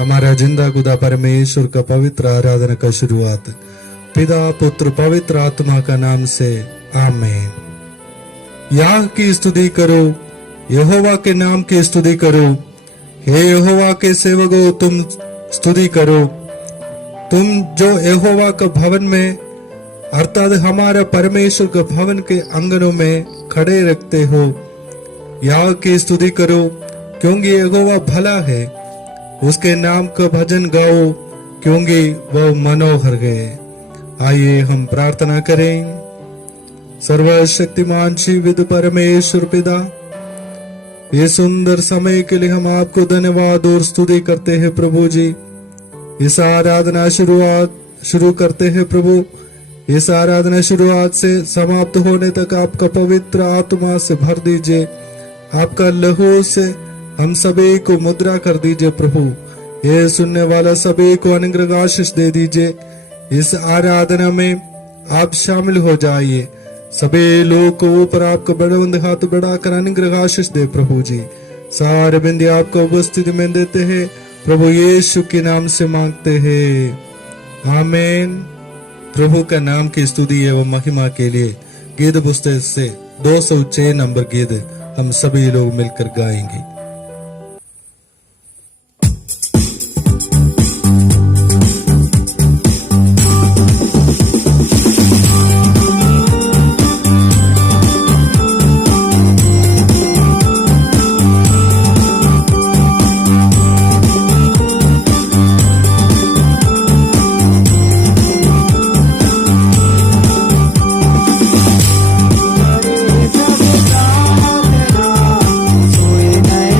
हमारा जिंदा गुदा परमेश्वर का पवित्र आराधना का शुरुआत पिता पुत्र पवित्र आत्मा का नाम से आमीन। याह की स्तुति करो, यहोवा के नाम की स्तुति करो। हे यहोवा के सेवकों, तुम स्तुति करो, तुम जो यहोवा का भवन में अर्थात हमारा परमेश्वर के भवन के आंगनों में खड़े रखते हो। याह की स्तुति करो, क्योंकि यहोवा भला है। उसके नाम का भजन गाओ, क्योंकि वह मनोहर है। आइए हम प्रार्थना करें। सर्वशक्तिमान जीवित परमेश्वर पिता, ये सुंदर समय के लिए हम आपको धन्यवाद और स्तुति करते हैं प्रभु जी। इस आराधना शुरू करते हैं प्रभु। इस आराधना शुरुआत से समाप्त होने तक आपका पवित्र आत्मा से भर दीजिए। आपका लहू से हम सभी को मुद्रा कर दीजिए प्रभु। ये सुनने वाला सभी को अनुग्रह आशीष दे दीजिए। इस आराधना में आप शामिल हो जाइए। सभी लोगों को ऊपर आपका बड़े हाथ बढ़ाकर अनुग्रह आशीष दे प्रभु जी। सारे बिंदी आपको उपस्थिति में देते हैं प्रभु यीशु के नाम से मांगते हैं, आमीन। प्रभु का नाम की स्तुति एवं महिमा के लिए गीत पुस्तक से 206 नंबर गीत हम सभी लोग मिलकर गाएंगे। सोए नए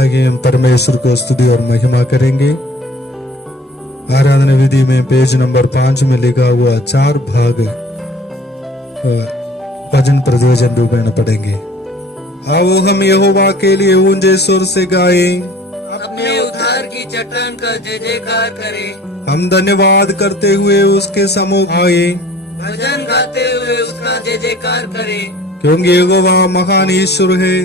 आगे हम परमेश्वर को स्तुति और महिमा करेंगे। आराधना विधि में पेज नंबर 5 में लिखा हुआ 4 भाग भजन प्रतिभजन रूप में पढ़ेंगे। आओ हम यहोवा के लिए ऊंचे सुर से गाएं, अपने उद्धार की चट्टान का जय जयकार करें। हम धन्यवाद करते हुए उसके सम्मुख आए, भजन गाते हुए उसका जय जयकार करें। क्योंकि यहोवा महान ईश्वर है,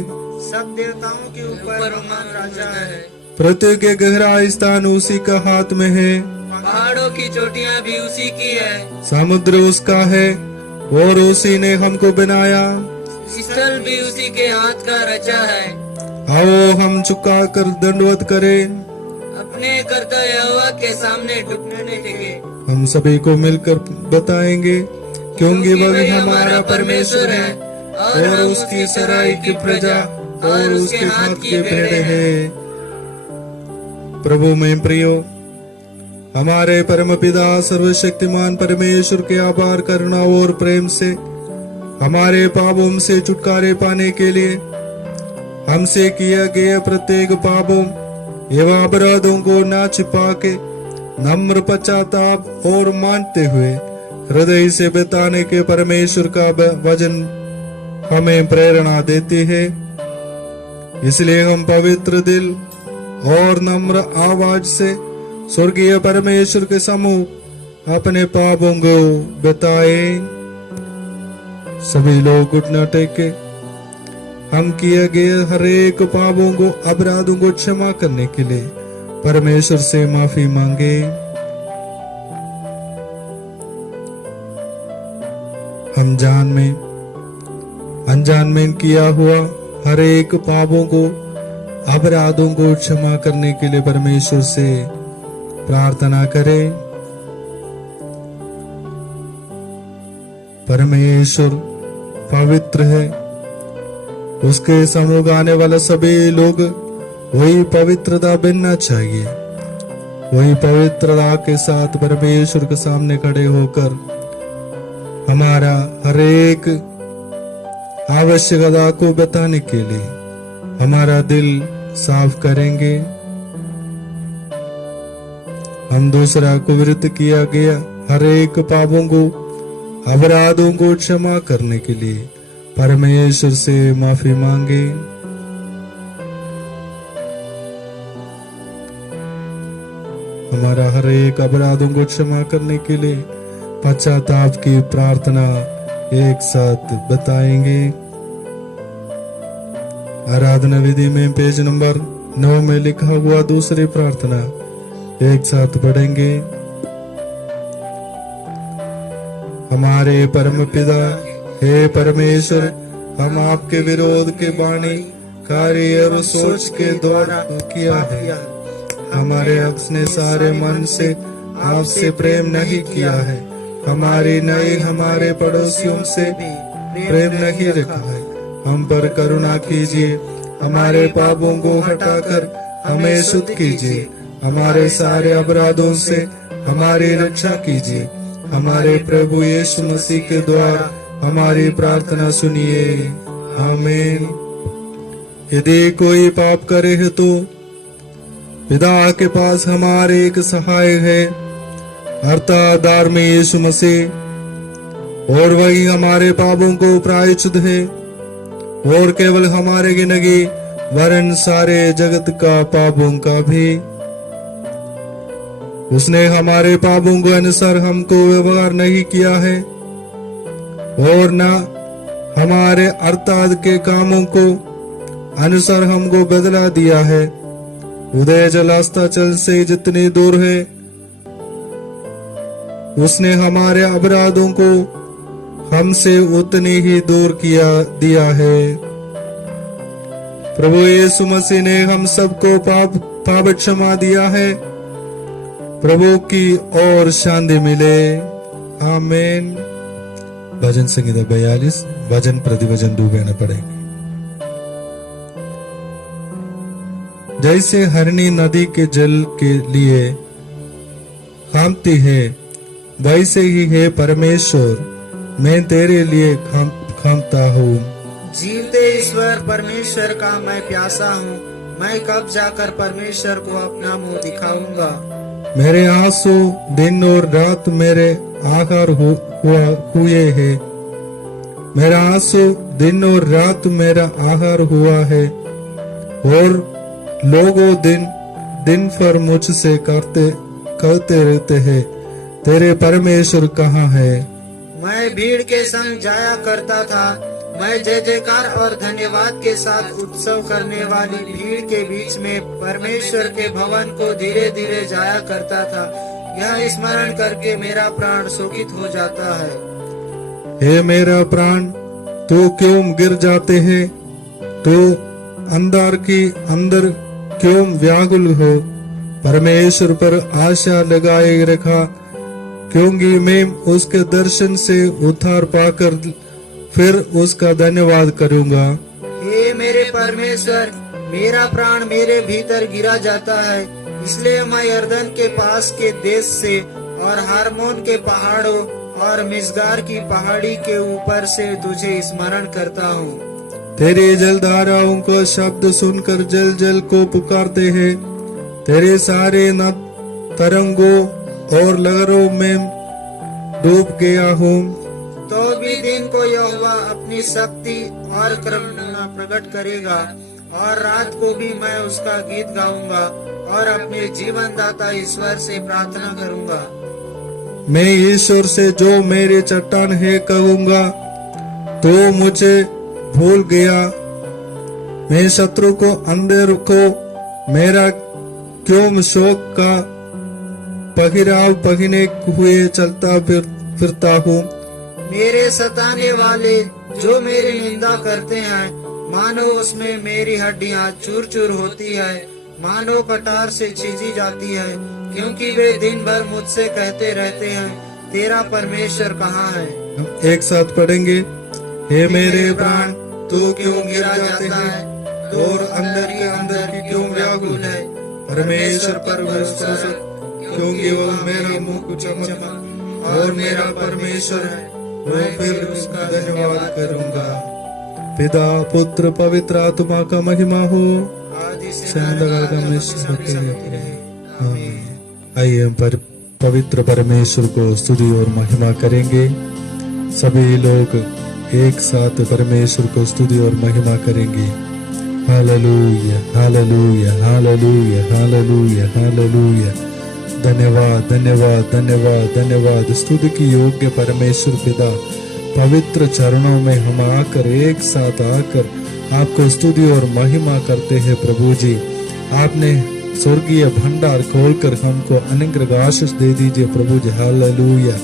सब देवताओं के ऊपर महान राजा है। पृथ्वी के गहरा स्थान उसी का हाथ में है, पहाड़ों की चोटियां भी उसी की है। समुद्र उसका है और उसी ने हमको बनाया। स्थल भी उसी के हाथ का रचा है। आओ हम झुका कर दंडवत करें, अपने कर्ता यहोवा के सामने डुबने टेके। हम सभी को मिलकर बताएंगे, क्योंकि वही हमारा परमेश्वर है और उसकी सराय की प्रजा और उसके हाथ की भेड़ें हैं। प्रभु में प्रियो, हमारे परम पिता सर्वशक्तिमान परमेश्वर के आभार करना और प्रेम से हमारे पापों से छुटकारे पाने के लिए हमसे किया गया प्रत्येक पापों एवं अपराधों को ना छिपा के नम्र पश्चाताप और मानते हुए हृदय से बताने के परमेश्वर का वचन हमें प्रेरणा देती है। इसलिए हम पवित्र दिल और नम्र आवाज से स्वर्गीय परमेश्वर के सम्मुख अपने पापों को बताएं। सभी लोग घुटना टेके हम किए गए हर एक पापों को अपराधों को क्षमा करने के लिए परमेश्वर से माफी मांगे। हम जान में अनजान में किया हुआ हर एक पापों को अपराधों को क्षमा करने के लिए परमेश्वर से प्रार्थना करें। परमेश्वर पवित्र है, उसके सम्मुख आने वाला सभी लोग वही पवित्रता बनना चाहिए। वही पवित्रता के साथ परमेश्वर के सामने खड़े होकर हमारा हर एक आवश्यकता को बताने के लिए हमारा दिल साफ करेंगे। हम दूसरा को विरुद्ध किया गया हर एक पापों को अपराधों को क्षमा करने के लिए परमेश्वर से माफी मांगे। हमारा हर एक अपराधों को क्षमा करने के लिए पश्चाताप की प्रार्थना एक साथ बताएंगे। आराधना विधि में पेज नंबर 9 में लिखा हुआ दूसरी प्रार्थना एक साथ पढ़ेंगे। हमारे परम पिता हे परमेश्वर, हम आपके विरोध के वाणी कार्य और सोच के द्वारा किया है। हमारे अक्स ने सारे मन से आपसे प्रेम नहीं किया है। हमारी नई हमारे पड़ोसियों से प्रेम नहीं रखा है। हम पर करुणा कीजिए, हमारे पापों को हटाकर हमें शुद्ध कीजिए। हमारे सारे अपराधों से हमारी रक्षा कीजिए। हमारे प्रभु यीशु मसीह के द्वारा हमारी प्रार्थना सुनिए, आमीन। यदि कोई पाप करे है तो पिता के पास हमारे एक सहायक है, अर्थात धार्मिक यीशु मसीह, और वही हमारे पापों को प्रायश्चित है और केवल हमारे की नहीं वरन सारे जगत का पापों का भी। उसने हमारे पापों के अनुसार हमको व्यवहार नहीं किया है और न हमारे अर्थात के कामों को अनुसार हमको बदला दिया है। उदय जलास्ताचल से जितनी दूर है उसने हमारे अपराधों को हमसे उतनी ही दूर दिया है। प्रभु यीशु मसीह ने हम सबको पाप क्षमा दिया है। प्रभु की और शांति मिले, आमीन। भजन संगीता 42 भजन प्रतिभजन डूबे न पड़ेंगे। जैसे हरणी नदी के जल के लिए खामती है, वैसे ही है परमेश्वर, मैं तेरे लिए खामता हूँ। जीवते ईश्वर परमेश्वर का मैं प्यासा हूँ, मैं कब जाकर परमेश्वर को अपना मुंह दिखाऊंगा। मेरे आंसू दिन और रात मेरे आहार हुए है। मेरा आंसू दिन और रात मेरा आहार हुआ है, और लोगों दिन दिन भर मुझसे कहते रहते हैं, तेरे परमेश्वर कहाँ है। मैं भीड़ के संग जाया करता था, मैं जय जयकार और धन्यवाद के साथ उत्सव करने वाली भीड़ के बीच में परमेश्वर के भवन को धीरे धीरे जाया करता था। यह स्मरण करके मेरा प्राण शोकित हो जाता है। हे मेरा प्राण, तू क्यों गिर जाते है? तू अंदर की अंदर क्यों व्याकुल हो? परमेश्वर पर आशा लगाए रखा, क्योंकि मैं उसके दर्शन से उद्धार पाकर फिर उसका धन्यवाद करूंगा। हे मेरे परमेश्वर, मेरा प्राण मेरे भीतर गिरा जाता है, इसलिए मैं यरदन के पास के देश से और हारमोन के पहाड़ों और मिस्गार की पहाड़ी के ऊपर से तुझे स्मरण करता हूँ। तेरी जलधाराओं को शब्द सुनकर जल जल को पुकारते हैं। तेरे सारे नद तरंगों और लहरों में डूब गया हूँ। तो भी दिन को यहोवा अपनी शक्ति और करुणा प्रकट करेगा, और रात को भी मैं उसका गीत गाऊंगा और अपने जीवन दाता ईश्वर से प्रार्थना करूंगा। मैं ईश्वर से जो मेरे चट्टान है कहूंगा, तो मुझे भूल गया। मैं शत्रु को अंधेर को मेरा क्यों शोक का पहराव पहने हुए चलता फिरता हूँ। मेरे सताने वाले जो मेरी निंदा करते हैं, मानो उसमें मेरी हड्डियां चूर चूर होती है, मानो कटार से छीजी जाती है, क्योंकि वे दिन भर मुझसे कहते रहते हैं, तेरा परमेश्वर कहाँ है। हम एक साथ पढ़ेंगे। हे मेरे प्राण, तू क्यों गिरा जाता है, और अंदर के अंदर की क्यों व्याकुल है। परमेश्वर पर भरोसा रख, क्योंकि वह मेरा मुख चमक और मेरा परमेश्वर है, मैं फिर उसका धन्यवाद करूंगा। पिता पुत्र पवित्र आत्मा का महिमा हो, आदि से सदा का हमेशा होते रहे। आमीन। आइए हम पवित्र परमेश्वर को स्तुति और महिमा करेंगे। सभी लोग एक साथ परमेश्वर को स्तुति और महिमा करेंगे। Hallelujah, hallelujah, hallelujah, hallelujah, hallelujah. धन्यवाद, धन्यवाद, धन्यवाद, धन्यवाद। स्तुति की योग्य परमेश्वर पिता, पवित्र चरणों में हम आकर एक साथ आकर आपको स्तुति और महिमा करते हैं। प्रभु जी, आपने स्वर्गीय भंडार खोलकर हमको अनुग्रह आशीष दे दीजिए। प्रभु जी, हालेलुया।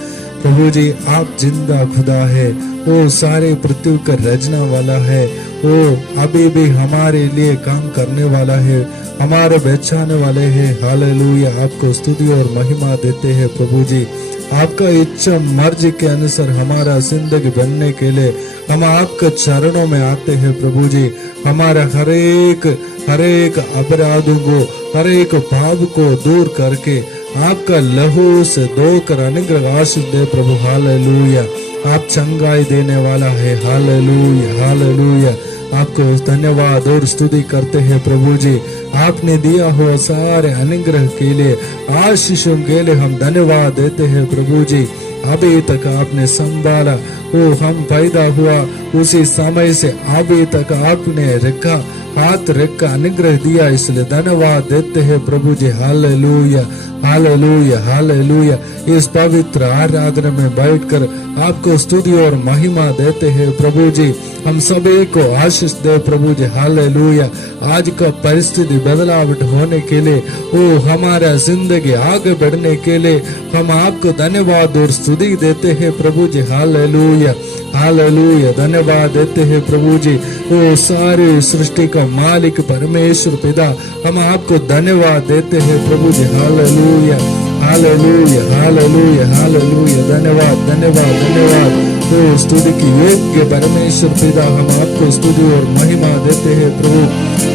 प्रभु जी, आप जिंदा खुदा है, वो सारे पृथ्वी का रचना वाला है, वो अभी भी हमारे लिए काम करने वाला है, हमारे बचाने वाले हैं। हालेलुया। आपको स्तुति और महिमा देते हैं। प्रभु जी, आपका इच्छा मर्जी के अनुसार हमारा जिंदगी बनने के लिए हम आपके चरणों में आते हैं। प्रभु जी, हमारा हर एक अपराधों को, हर एक पाप को दूर करके आपका लहू से धोकर अनुग्रह आशीष दे। प्रभु, हालेलुया। आप चंगाई देने वाला है। Hallelujah, hallelujah. आपको धन्यवाद और स्तुति करते हैं। प्रभु जी, आपने दिया हुआ सारे अनुग्रह के लिए, आशीषों के लिए हम धन्यवाद देते हैं। प्रभु जी, अभी तक आपने संभाला, वो हम पैदा हुआ उसी समय से अभी तक आपने रखा, हाथ रखा, अनुग्रह दिया, इसलिए धन्यवाद देते हैं। प्रभु जी, हालेलुया, हालेलुया, हालेलुया। इस पवित्र आराधना में बैठकर आपको स्तुति और महिमा देते हैं। प्रभु जी, हम सभी को आशीष दे। प्रभु जी, हालेलुया। आज का परिस्थिति बदलावट होने के लिए, वो हमारा जिंदगी आगे बढ़ने के लिए हम आपको धन्यवाद और स्तुति देते हैं। प्रभु जी, हालेलुया, हालेलुया। धन्यवाद देते हैं। प्रभु जी, वो सारी सृष्टि का मालिक परमेश्वर पिता, हम आपको धन्यवाद देते हैं। प्रभु जी, हालेलुया, हालेलुया, हालेलुया, हालेलुया। धन्यवाद, धन्यवाद, धन्यवाद। तो स्तुति की योग्य परमेश्वर पिता, हम आपको स्तुति और महिमा देते हैं। प्रभु,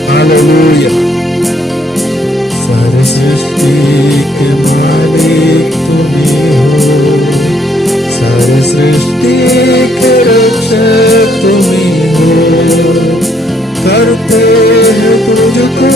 हालेलुया। सारी सृष्टि के मालिक तुम्हीं हो, सारी सृष्टि के रक्षक तुम्हीं हो, करते हैं तुझको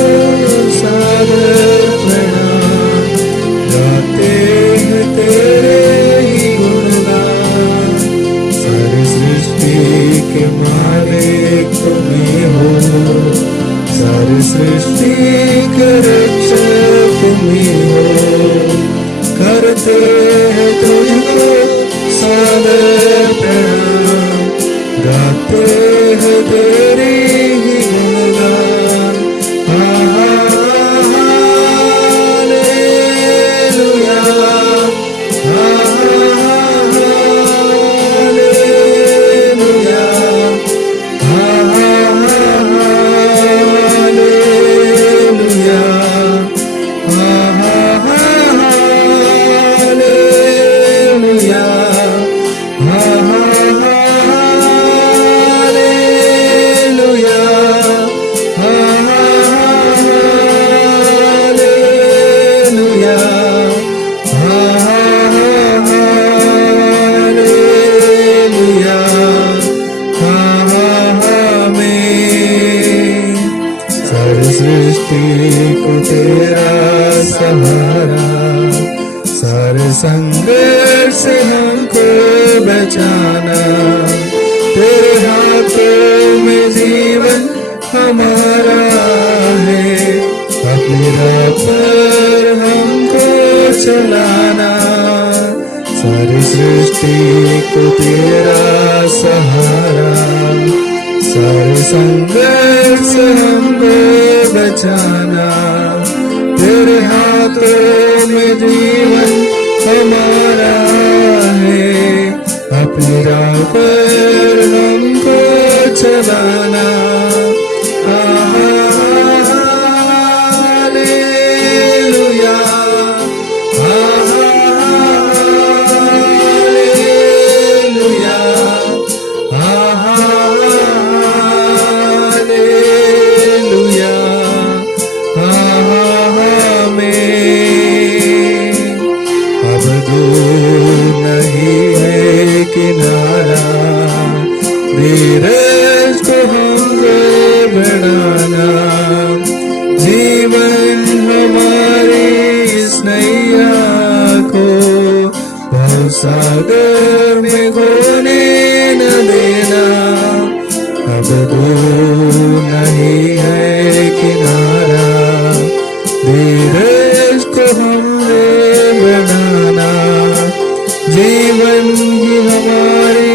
तेरा सहारा, सारे संघर्ष से हमको बचाना, तेरे हाथों में जीवन हमारा है, अपनी राह पर हमको चलाना, सारी सृष्टि को तेरा सहारा, सारे संघर्ष से हमको बचाना, तेरे हाथों में जीवन हमारा है, अपनी राह पर हमको चलाना। हालेलुया, हालेलुया, हालेलुया, आमीन। अब दूर नहीं है किनारा, धीरज को हमको बढ़ाना, जीवन हमारी इस नैया को भवसागर में खोने न देना। अब दूर नहीं है किनारा, धीरज को हमें बढ़ाना, जीवन ही हमारी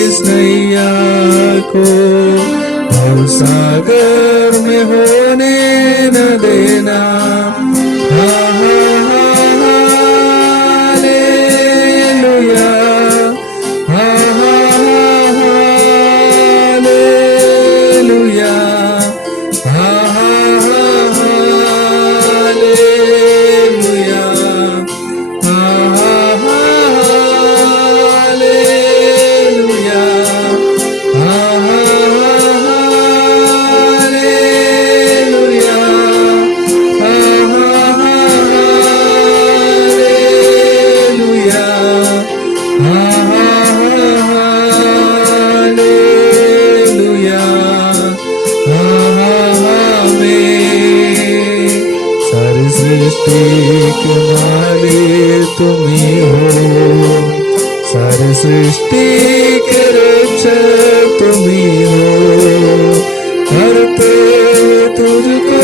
इस नैया को भवसागर में होने न देना। Hallelujah, hallelujah, hallelujah, hallelujah, hallelujah, hallelujah, hallelujah, आमीन। सारी सृष्टि के मालिक तुम ही हो, सारी सृष्टि के रक्षक तुम ही हो, करते तुझको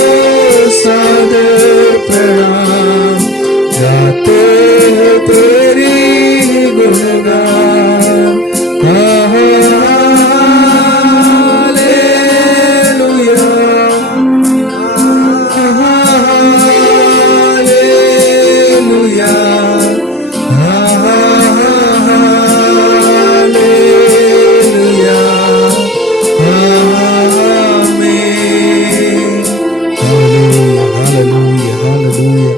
सादर प्रणाम, गाते हैं तेरी गुणगान। हालेलुया, हालेलुया, हालेलुया, आमीन। Hallelujah, hallelujah, hallelujah.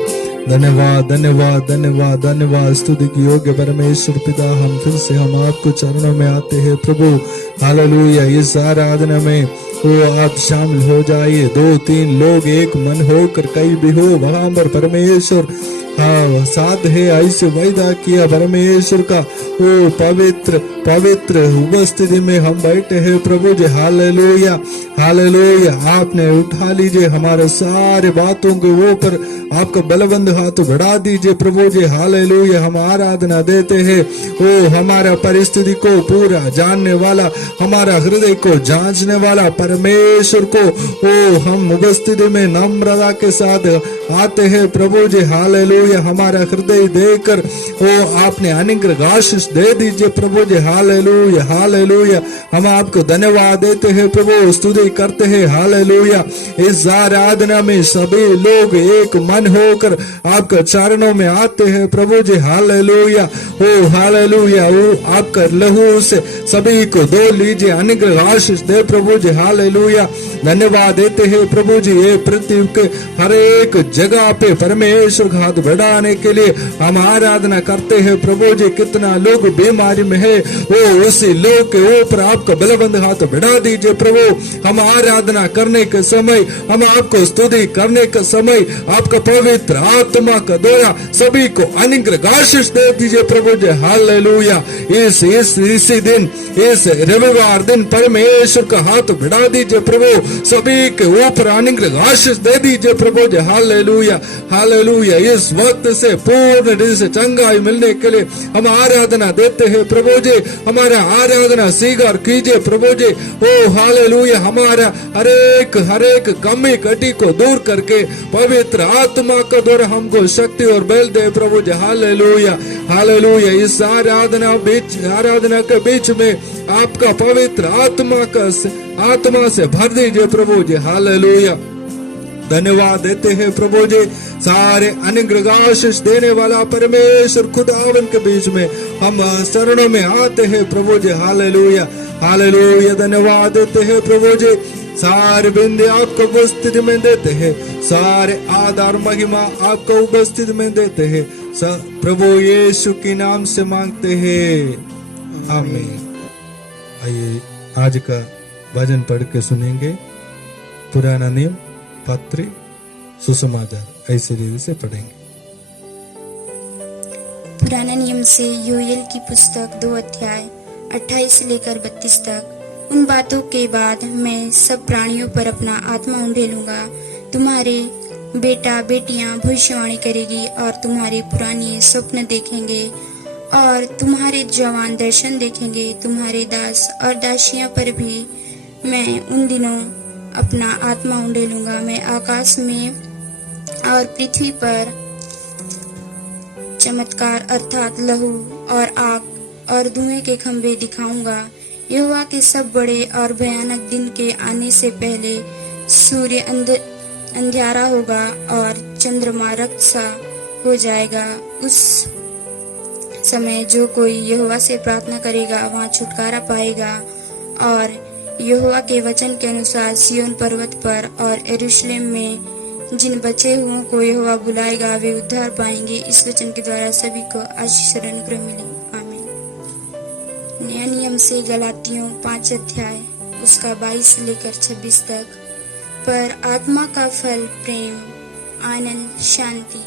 धन्यवाद, धन्यवाद, धन्यवाद, धन्यवाद। स्तुति की योग्य परमेश्वर पिता, हम फिर से हम आपको चरणों में आते हैं प्रभु। हालेलुया। इस आराधना में वो आप शामिल हो जाइए। 2-3 लोग एक मन होकर कहीं भी हो वहां पर परमेश्वर साथ है, ऐसे वायदा किया परमेश्वर का। ओ पवित्र पवित्र उपस्थिति में हम बैठे हैं प्रभु जी। Hallelujah, hallelujah. आपने उठा लीजिए हमारे सारे बातों के ऊपर, आपका बलवंत हाथ बढ़ा दीजिए प्रभु जी। हालेलुया। हम आराधना देते हैं ओ हमारा परिस्थिति को पूरा जानने वाला, हमारा हृदय को जांचने वाला परमेश्वर को ओ हम उपस्थिति में नम्रता के साथ आते हैं प्रभु जी। हालेलुया। हमारा हृदय देकर ओ आपने अनुग्रह आशीष दे दीजिए प्रभु जी। Hallelujah, hallelujah. हम आपको धन्यवाद देते हैं प्रभु, स्तुति करते हैं। हालेलुया। इस आराधना में सभी लोग एक मन होकर आपका चरणों में आते हैं प्रभु जी। हालेलुया। ओ हालेलुया। ओ आपका लहू से सभी को धो लीजिए, अनुग्रह आशीष दे प्रभु जी। हालेलुया। धन्यवाद देते हैं प्रभु जी। ये पृथ्वी के हर एक जगह पे परमेश्वर हाथ बढ़ाने के लिए हम आराधना करते हैं प्रभु जी। कितना लोग बीमारी में है वो उसी लोग के ऊपर आपका बलबंद हाथ बढ़ा दीजिए प्रभु। हम आराधना करने के समय, हम आपको स्तुति करने का समय आपका पवित्र आत्मा का द्वारा सभी को अनुग्रह आशीष दे दीजिए प्रभु जी। हालेलुया। इसी दिन, इस रविवार दिन परमेश्वर का हाथ बढ़ा दीजिए प्रभु, सभी के ऊपर अनुग्रह आशीष दे दीजिए प्रभु जी। Hallelujah, hallelujah. इस वक्त से पूर्ण दिन से चंगाई मिलने के लिए हम आराधना देते हैं प्रभु जी। हमारा आराधना स्वीकार कीजिए प्रभु जी। ओ हालेलुया। हमारा हरेक कमी कटी को दूर करके पवित्र आत्मा का द्वारा हमको शक्ति और बल दे प्रभु जी। Hallelujah, hallelujah. इस आराधना के बीच में आपका पवित्र आत्मा से भर दीजिए प्रभु जी। हालेलुया। धन्यवाद देते हैं प्रभु जी। सारे अनुग्रह आशीष देने वाला परमेश्वर खुदावन के बीच में हम शरणों में आते हैं प्रभु जी। Hallelujah, hallelujah. धन्यवाद देते हैं प्रभु जी। सारे बिंदे आपको उपस्थिति में देते हैं, सारे आधार महिमा आपको उपस्थिति में देते हैं। प्रभु यीशु के नाम से मांगते हैं, आमीन। आइए आज का भजन पढ़ के सुनेंगे। पुराना नियम पत्री सुसमाचार ऐसे रीति से पढ़ेंगे। पुराना नियम से योएल की पुस्तक 2 अध्याय 28 से लेकर 32 तक। उन बातों के बाद मैं सब प्राणियों पर अपना आत्मा उंडेलूंगा। तुम्हारे बेटा बेटियां भविष्यवाणी करेगी और तुम्हारे पुराने स्वप्न देखेंगे और तुम्हारे जवान दर्शन देखेंगे। तुम्हारे दास और दासियां पर भी मैं उन दिनों अपना आत्मा उंडेलूंगा। मैं आकाश में और पृथ्वी पर चमत्कार अर्थात लहू और आग और धुएं के खंभे दिखाऊंगा। यहोवा के सब बड़े और भयानक दिन के आने से पहले सूर्य अंधियारा होगा और चंद्रमा रक्त सा हो जाएगा। उस समय जो कोई यहोवा से प्रार्थना करेगा वहाँ छुटकारा पाएगा। और यहोवा के वचन के अनुसार सिय्योन पर्वत पर और यरूशलेम में जिन बचे हुओं को यहोवा बुलाएगा वे उद्धार पाएंगे। इस वचन के द्वारा सभी को आशीष और अनुग्रह मिले, आमीन। नया नियम से गलातियों 5 अध्याय उसका 22 से लेकर 26 तक। पर आत्मा का फल प्रेम, आनंद, शांति,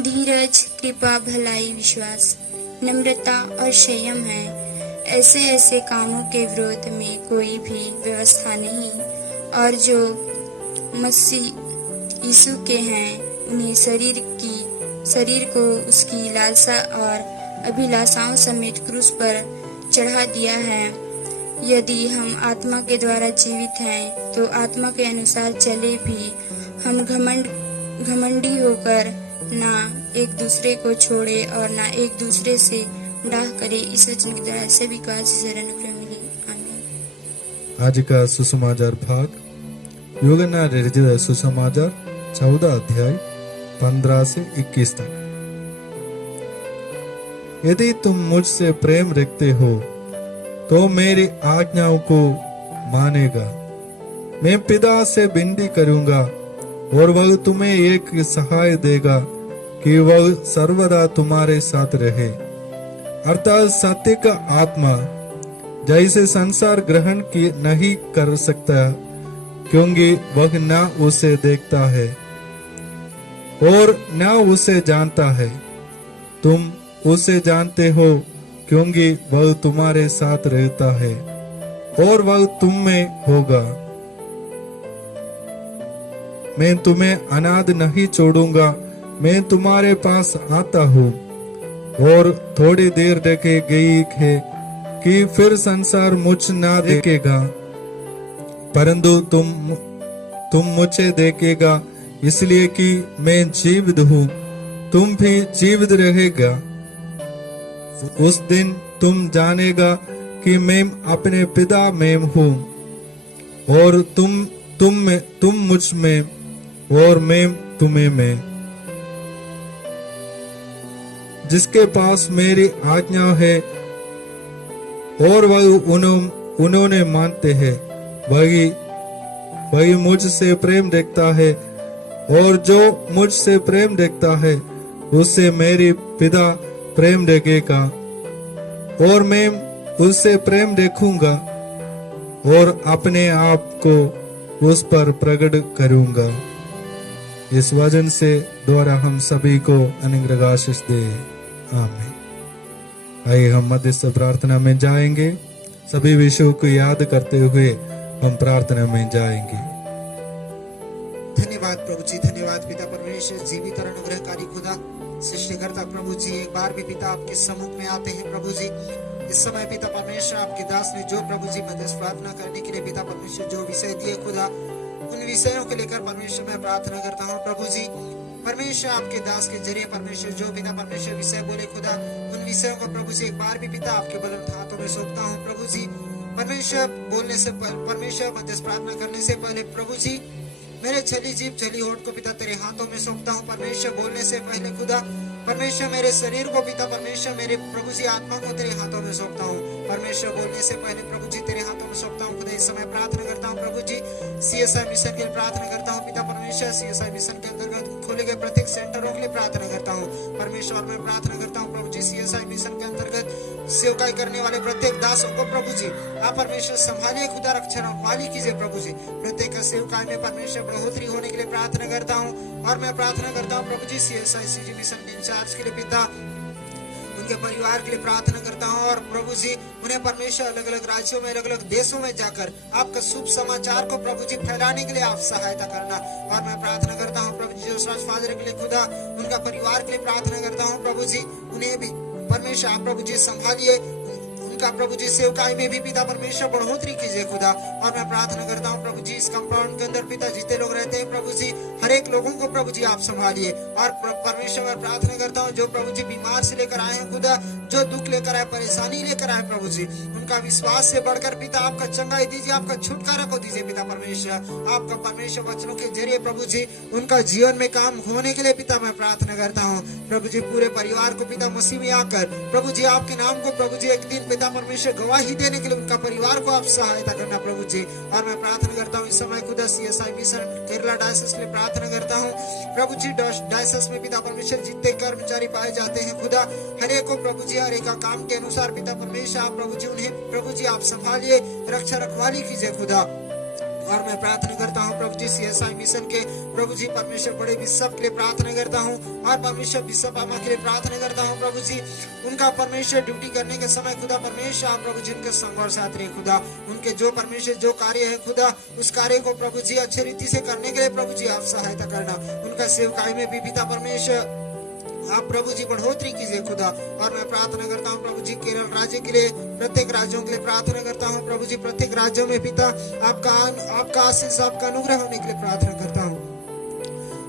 धीरज, कृपा, भलाई, विश्वास, नम्रता और संयम है। ऐसे कामों के विरोध में कोई भी व्यवस्था नहीं। और जो मसीह यीशु के हैं उन्हें शरीर को उसकी लालसा और अभिलाषाओं समेत क्रूस पर चढ़ा दिया है। यदि हम आत्मा के द्वारा जीवित हैं तो आत्मा के अनुसार चले भी। हम घमंडी होकर ना एक दूसरे को छोड़े और ना एक दूसरे से डाह करे। इस वचन के द्वारा सभी को आशीष और अनुग्रह मिले, आमीन। आज का सुसमाचार भाग यूहन्ना रचित सुसमाचार 14 अध्याय 15 से 21 तक। यदि तुम मुझसे प्रेम रखते हो तो मेरी आज्ञाओं को मानेगा। मैं पिता से विनती करूंगा और वह तुम्हें एक सहाय देगा कि वह सर्वदा तुम्हारे साथ रहे, अर्थात सत्य का आत्मा, जैसे संसार ग्रहण की नहीं कर सकता क्योंकि वह न उसे देखता है और न उसे जानता है। तुम उसे जानते हो क्योंकि वह तुम्हारे साथ रहता है और वह तुम में होगा। मैं तुम्हें अनाथ नहीं छोड़ूंगा, मैं तुम्हारे पास आता हूँ। और थोड़ी देर रखे गई है कि फिर संसार मुझ ना देखेगा, परंतु तुम मुझे देखेगा, इसलिए कि मैं जीवित हूँ, तुम भी जीवित रहेगा। उस दिन तुम जानेगा कि मैं अपने पिता में हूँ और तुम मुझ में और मैं तुम्हें में। जिसके पास मेरी आज्ञा है और वह उन्होंने मानते हैं, वही मुझसे प्रेम रखता है और जो मुझसे प्रेम रखता है उससे मेरी पिता प्रेम रखेगा और मैं उससे प्रेम देखूंगा और अपने आप को उस पर प्रकट करूंगा। इस वचन से द्वारा हम सभी को अनुग्रह आशीष दे, आमीन। आइए हम मध्यस्थ प्रार्थना में जाएंगे। सभी विषयों को याद करते हुए हम प्रार्थना में जाएंगे। धन्यवाद प्रभु जी, धन्यवाद पिता परमेश्वर, जीवित और अनुग्रहकारी खुदा सृष्टिकर्ता प्रभु जी, एक बार भी पिता आपके सम्मुख में आते हैं प्रभु जी। इस समय पिता परमेश्वर आपके दास ने जो प्रभु जी मध्यस्थ प्रार्थना करने के लिए पिता परमेश्वर जो विषय दिए खुदा, उन विषयों को लेकर परमेश्वर मैं प्रार्थना करता हूँ प्रभु जी। परमेश्वर आपके दास के जरिए परमेश्वर जो पिता परमेश्वर विषय बोले खुदा, उन विषयों को प्रभु जी एक बार भी पिता आपके बलवंत हाथों में सौंपता हूँ प्रभु जी। परमेश्वर बोलने से परमेश्वर मध्यस्थ प्रार्थना करने से पहले प्रभु जी मेरे छली जीभ छली होठ को पिता तेरे हाथों में सौंपता हूँ। परमेश्वर बोलने से पहले खुदा परमेश्वर मेरे शरीर को पिता परमेश्वर मेरे प्रभु जी आत्मा को तेरे हाथों में सौंपता हूँ। परमेश्वर बोलने से पहले प्रभु जी तेरे हाथों में सौंपता हूँ खुदा। इस समय प्रार्थना करता हूँ प्रभु जी, CSI मिशन के लिए प्रार्थना करता हूँ पिता परमेश्वर। CSI मिशन के अंतर्गत खोले गए प्रत्येक सेंटरों के लिए प्रार्थना करता हूँ परमेश्वर। मैं प्रार्थना करता हूँ प्रभु जी CSI मिशन के अंतर्गत सेवकाई करने वाले प्रत्येक दासों को प्रभु जी आप परमेश्वर संभालिए खुदा, रक्षा रखवाली कीजिए प्रभु जी। प्रत्येक सेवकाई में परमेश्वर बढ़ोतरी होने के लिए प्रार्थना करता हूँ। और मैं प्रार्थना करता हूँ प्रभु जी CSI CG मिशन के इंचार्ज के लिए पिता, उनके परिवार के लिए प्रार्थना करता हूँ। और प्रभु जी उन्हें परमेश्वर अलग अलग राज्यों में अलग अलग देशों में जाकर आपका शुभ समाचार को प्रभु जी फैलाने के लिए आप सहायता करना। और मैं प्रार्थना करता हूँ प्रभु जी जोशराज फादर के लिए खुदा, उनका परिवार के लिए प्रार्थना करता हूँ प्रभु जी। उन्हें भी परमेश्वर आप प्रभु जी संभालिए, उनका प्रभु जी सेवकाई में भी पिता परमेश्वर बढ़ोतरी कीजिए खुदा। और मैं प्रार्थना करता हूँ प्रभु जी इस कंपाउंड के अंदर पिता जितने लोग रहते हैं प्रभु जी हर एक लोगों को प्रभु जी आप संभालिए। और परमेश्वर मैं प्रार्थना करता हूँ जो प्रभु जी बीमार से लेकर आए हैं खुदा, जो दुख लेकर आए, परेशानी लेकर आए प्रभु जी, उनका विश्वास से बढ़कर पिता आपका चंगाई दीजिए, आपका छुटकारा को दीजिए पिता परमेश्वर। आपका परमेश्वर वचनों के जरिए प्रभु जी उनका जीवन में काम होने के लिए पिता मैं प्रार्थना करता हूँ प्रभु जी। पूरे परिवार को पिता मसीह में आकर प्रभु जी आपके नाम को प्रभु जी एक दिन पिता परमेश्वर गवाही देने के लिए उनका परिवार को आप सहायता करना प्रभु जी। और मैं प्रार्थना करता हूँ इस समय खुदा CSI मिशन केरला डायसिस के लिए प्रार्थना करता हूँ प्रभु जी। डायसिस में पिता परमेश्वर जितने कर्मचारी पाए जाते हैं खुदा, हर एक को प्रभु जी हर एक का काम के अनुसार पिता परमेश्वर आप प्रभु जी उन्हें प्रभु जी आप संभालिए, रक्षा रखवाली कीजिए खुदा। और मैं प्रार्थना करता हूँ प्रभु जी CSI मिशन के प्रभु जी परमेश्वर बड़े बिशप के लिए प्रार्थना करता हूँ। और परमेश्वर बिशप आमा के लिए प्रार्थना करता हूँ प्रभु जी, उनका परमेश्वर ड्यूटी करने के समय खुदा परमेश्वर आप प्रभु जी उनके संग और साथ रहे खुदा। उनके जो परमेश्वर जो कार्य है खुदा, उस कार्य को प्रभु जी अच्छे रीति से करने के लिए प्रभु जी आप सहायता करना। उनका सेवकाई में भी पिता परमेश्वर आप प्रभु जी बढ़ोतरी कीजिए खुदा। और मैं प्रार्थना करता हूँ प्रभु जी केरल राज्य के लिए, प्रत्येक राज्यों के लिए प्रार्थना करता हूँ प्रभु जी। प्रत्येक राज्यों में पिता आपका आशीष आपका अनुग्रह होने के लिए प्रार्थना करता हूँ।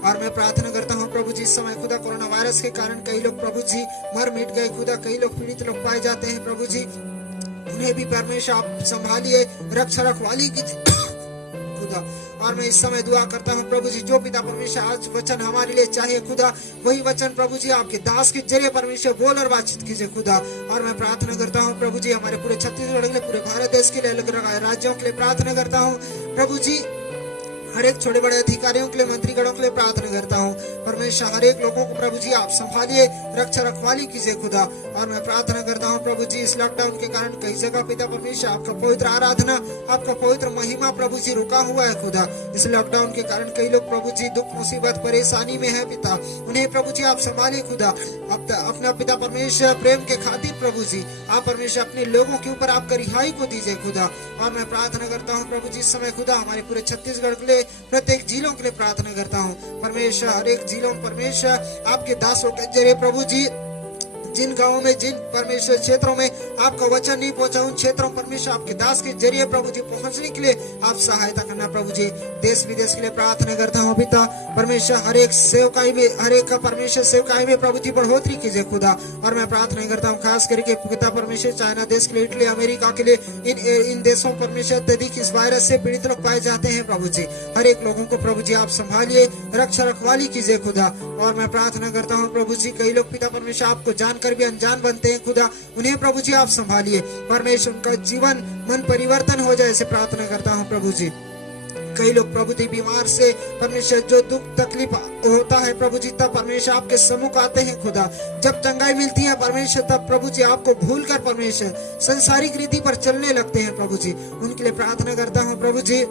और मैं प्रार्थना करता हूँ प्रभु जी इस समय खुदा कोरोना वायरस के कारण कई लोग प्रभु जी मर मिट गए खुदा, कई लोग पीड़ित लोग पाए जाते हैं प्रभु जी, उन्हें भी परमेश्वर आप संभालिए, रक्षा रखवाली कीजिए खुदा। और मैं इस समय दुआ करता हूँ प्रभु जी जो पिता परमेश्वर आज वचन हमारे लिए चाहिए खुदा, वही वचन प्रभु जी आपके दास के जरिए परमेश्वर बोल और बातचीत कीजिए खुदा। और मैं प्रार्थना करता हूँ प्रभु जी हमारे पूरे छत्तीसगढ़ के लिए, पूरे भारत देश के लिए, अलग अलग राज्यों के लिए प्रार्थना करता हूँ प्रभु जी। हर एक छोटे बड़े अधिकारियों के लिए, मंत्रीगणों के लिए प्रार्थना करता हूँ परमेश्वर। हर एक लोगों को प्रभु जी आप संभालिए, रक्षा रखवाली कीजिए खुदा। और मैं प्रार्थना करता हूँ प्रभु जी इस लॉकडाउन के कारण कई जगह पिता परमेश्वर आपका पवित्र आराधना, आपका पवित्र महिमा प्रभु जी रुका हुआ है खुदा। इस लॉकडाउन के कारण कई लोग प्रभु जी दुख मुसीबत परेशानी में है पिता, उन्हें प्रभु जी आप संभालिए खुदा। अपना पिता परमेश्वर प्रेम के खातिर प्रभु जी आप परमेश्वर अपने लोगों के ऊपर आपका रिहाई को दीजिए खुदा। और मैं प्रार्थना करता हूँ प्रभु जी इस समय खुदा हमारे पूरे छत्तीसगढ़ के लिए, प्रत्येक जिलों के लिए प्रार्थना करता हूँ परमेश्वर। हर एक जिलों परमेश्वर आपके दासों के जरिए प्रभु जी जिन गांवों में, जिन परमेश्वर क्षेत्रों में आपका वचन नहीं पहुंचा, उन क्षेत्रों परमेश्वर आपके दास के जरिए प्रभु जी पहुंचने के लिए आप सहायता करना प्रभु जी। देश विदेश के लिए प्रार्थना करता हूँ पिता परमेश्वर। हर एक सेवकाई में, हर एक का परमेश्वर सेवकाई में प्रभु जी बढ़ोतरी कीजिए खुदा। और मैं प्रार्थना करता हूँ खास करके पिता परमेश्वर चाइना देश के लिए, इटली, अमेरिका के लिए, इन देशों परमेश्वर अत्यधिक इस वायरस से पीड़ित लोग पाए जाते हैं प्रभु जी। हर एक लोगों को प्रभु जी आप संभालिए, रक्षा रखवाली कीजिए खुदा। और मैं प्रार्थना करता हूँ प्रभु जी कई लोग पिता परमेश्वर आपको जानकर भी अनजान बनते हैं खुदा, उन्हें प्रभु जी आप संभालिए परमेश्वर, उनका जीवन मन परिवर्तन हो जाए ऐसे प्रार्थना करता हूँ प्रभु जी। कई लोग प्रभु जी बीमार से परमेश्वर जो दुख तकलीफ होता है प्रभु जी, तब परमेश्वर आपके सम्मुख आते हैं खुदा। जब चंगाई मिलती है परमेश्वर, तब प्रभु जी आपको भूलकर परमेश्वर संसारिक रीति पर चलने लगते हैं प्रभु जी। उनके लिए प्रार्थना करता हूँ प्रभु जी,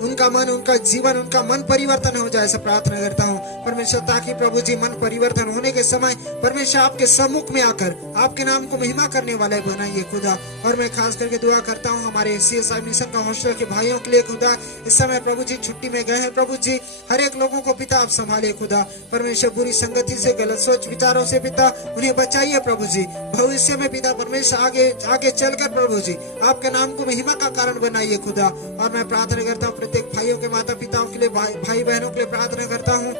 उनका मन, उनका जीवन, उनका मन परिवर्तन हो जाए, ऐसा प्रार्थना करता हूँ परमेश्वर, ताकि प्रभु जी मन परिवर्तन होने के समय परमेश्वर आपके सम्मुख में आकर आपके नाम को महिमा करने वाले बनाइए खुदा। और मैं खास करके दुआ करता हूँ हमारे CSI मिशन का हॉस्टल के भाइयों के लिए खुदा। इस समय प्रभु जी छुट्टी में गए हैं प्रभु जी, हर एक लोगों को पिता आप संभाले खुदा। परमेश्वर बुरी संगति से, गलत सोच विचारों से पिता उन्हें बचाइए प्रभु जी। भविष्य में पिता परमेश्वर आगे चलकर प्रभु जी आपके नाम को महिमा का कारण बनाइए खुदा। और मैं प्रार्थना करता हूँ प्रत्येक भाइयों के माता पिताओं के लिए, भाई बहनों के लिए प्रार्थना करता हूँ,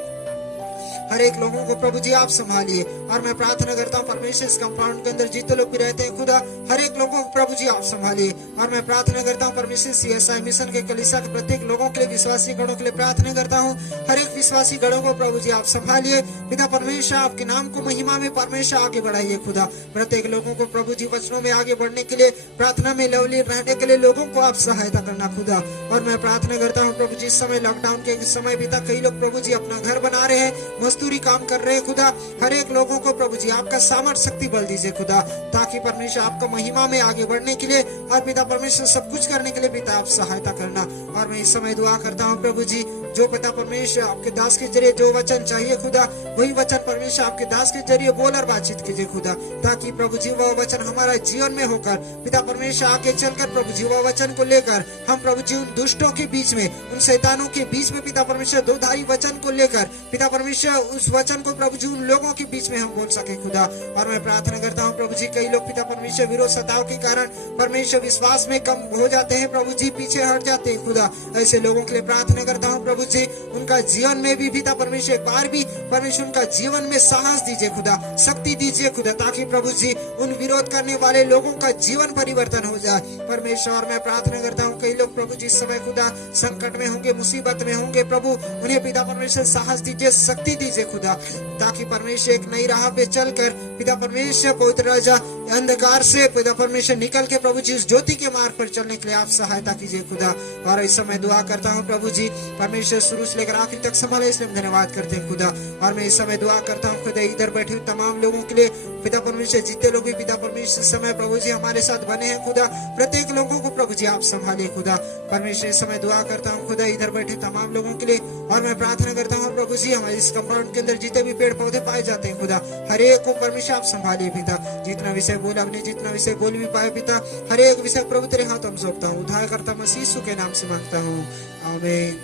हर एक लोगों को प्रभु जी आप संभालिए। और मैं प्रार्थना करता हूँ परमेश्वर इस कंपाउंड के अंदर जितने लोग भी रहते हैं खुदा, हर एक लोगों को प्रभु जी आप संभालिए। और मैं प्रार्थना करता हूँ परमेश्वर CSI मिशन के कलीसिया के प्रत्येक लोगों के लिए, विश्वासी गणों के लिए प्रार्थना करता हूँ, हर एक विश्वासी गणों को प्रभु जी आप संभालिए पिता परमेश्वर। आपके नाम को महिमा में परमेश्वर आगे बढ़ाइए खुदा। प्रत्येक लोगों को प्रभु जी वचनों में आगे बढ़ने के लिए, प्रार्थना में लवली रहने के लिए लोगों को आप सहायता करना खुदा। और मैं प्रार्थना करता हूँ प्रभु जी इस समय लॉकडाउन के समय पिता कई लोग प्रभु जी अपना घर बना रहे हैं, मजदूरी काम कर रहे हैं खुदा। हर एक लोगों को प्रभु जी आपका सामर्थ्य शक्ति बल दीजिए खुदा, ताकि परमेश्वर आपका महिमा में आगे बढ़ने के लिए और पिता परमेश्वर सब कुछ करने के लिए पिता आप सहायता करना। और मैं इस समय दुआ करता हूँ प्रभु जी, जो पिता परमेश्वर आपके दास के जरिए जो वचन चाहिए खुदा, वही वचन परमेश्वर आपके दास के जरिए बोल और बातचीत कीजिए खुदा, ताकि प्रभु जी वह वचन हमारा जीवन में होकर पिता परमेश्वर आगे चलकर प्रभु जी वह वचन को लेकर हम प्रभु जी उन दुष्टों के बीच में, उन शैतानों के बीच में पिता परमेश्वर दोधारी वचन को लेकर पिता परमेश्वर उस वचन को प्रभु जी उन लोगों के बीच में हम बोल सके खुदा। और मैं प्रार्थना करता हूँ प्रभु जी कई लोग पिता परमेश्वर विरोध सताव के कारण परमेश्वर विश्वास में कम हो जाते हैं प्रभु जी, पीछे हट जाते हैं खुदा। ऐसे लोगों के लिए प्रार्थना करता हूँ प्रभु जी, उनका जीवन में भी पिता परमेश्वर एक बार भी परमेश्वर उनका जीवन में साहस दीजिए खुदा, शक्ति दीजिए खुदा, ताकि प्रभु जी उन विरोध करने वाले लोगों का जीवन परिवर्तन हो जाए परमेश्वर। और मैं प्रार्थना करता हूँ कई लोग प्रभु जी इस समय खुदा संकट में होंगे, मुसीबत में होंगे प्रभु, उन्हें पिता परमेश्वर साहस दीजिए, शक्ति दीजिए खुदा, ताकि परमेश्वर एक नई राह पे चलकर पिता परमेश्वर पवित्र राजा अंधकार से पिता परमेश्वर निकल के प्रभु जी उस ज्योति के मार्ग पर चलने के लिए आप सहायता कीजिए खुदा। और इस समय दुआ करता हूँ प्रभु जी परमेश्वर शुरू से लेकर आखिर तक संभाले, इसलिए हम धन्यवाद करते हैं खुदा। और मैं इस समय दुआ करता हूँ खुदा इधर बैठे तमाम लोगों के लिए पिता परमेश्वर, जितने लोग भी पिता परमेश्वर समय प्रभु जी हमारे साथ बने हैं खुदा, प्रत्येक लोगों को प्रभु जी आप संभालिए खुदा। परमेश्वर इस समय दुआ करता हूँ खुदा इधर बैठे तमाम लोगों के लिए। और मैं प्रार्थना करता हूँ प्रभु जी हमारे इस कंपाउंड के अंदर जितने भी पेड़ पौधे पाए जाते हैं खुदा, हर एक को परमेश्वर आप संभालिए पिता। जितना विषय बोला आपने, जितना विषय बोल भी पाए पिता, हर एक विषय प्रभु तेरे हाथों में सौंपता हूँ, उद्धार करता मसीह यीशु के नाम से मांगता हूँ, आमीन।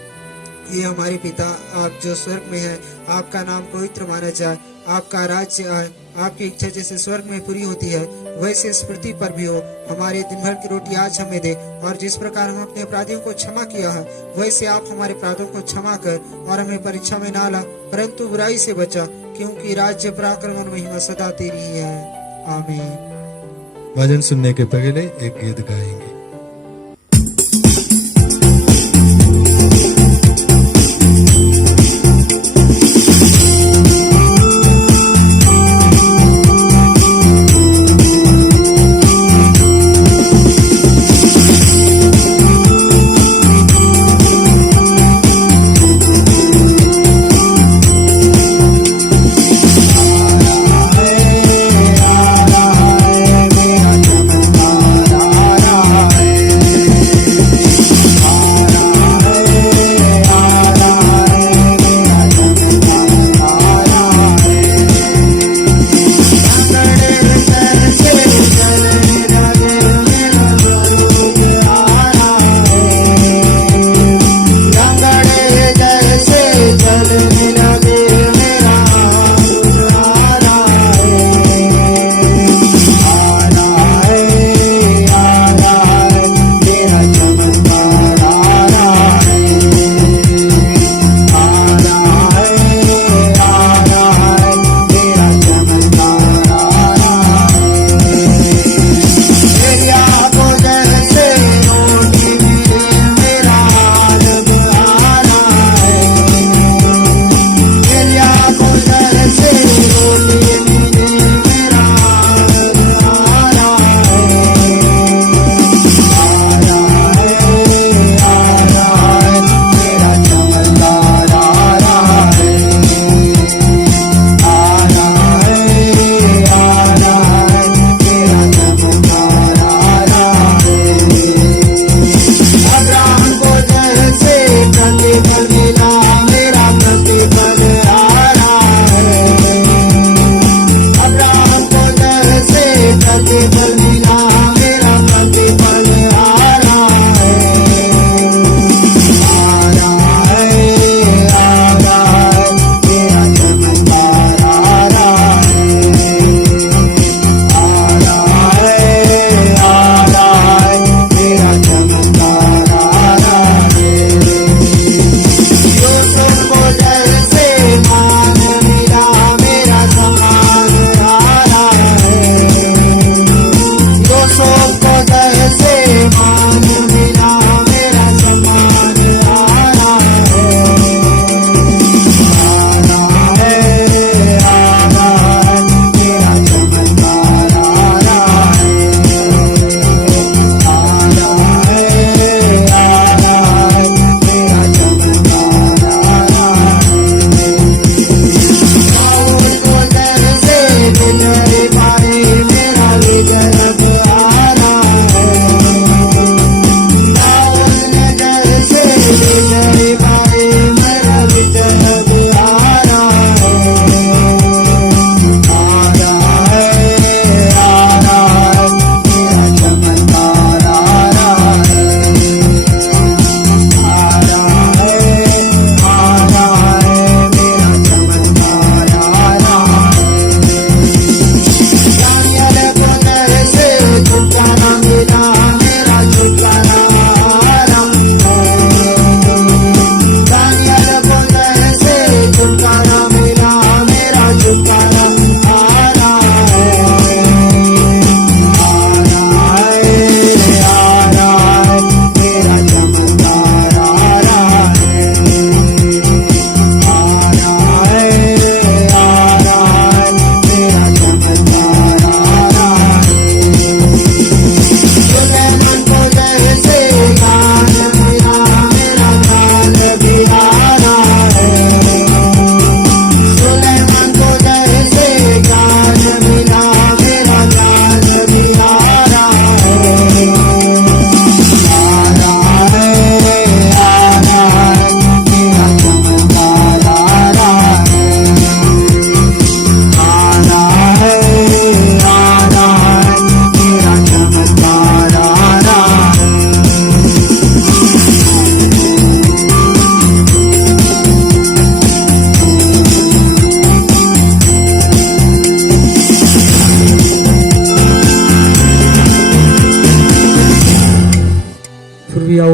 ये हमारे पिता आप जो स्वर्ग में है, आपका नाम पवित्र माना जाए, आपका राज्य आए, आपकी इच्छा जैसे स्वर्ग में पूरी होती है वैसे इस पृथ्वी पर भी हो। हमारे दिन भर की रोटी आज हमें दे, और जिस प्रकार हम अपने अपराधियों को क्षमा किया है वैसे आप हमारे अपराधों को क्षमा कर, और हमें परीक्षा में ना ला परंतु बुराई से बचा, क्योंकि राज्य पराक्रम और महिमा सदा तेरी ही है, आमीन। भजन सुनने के पहले एक गीत गाएंगे। आ रहा है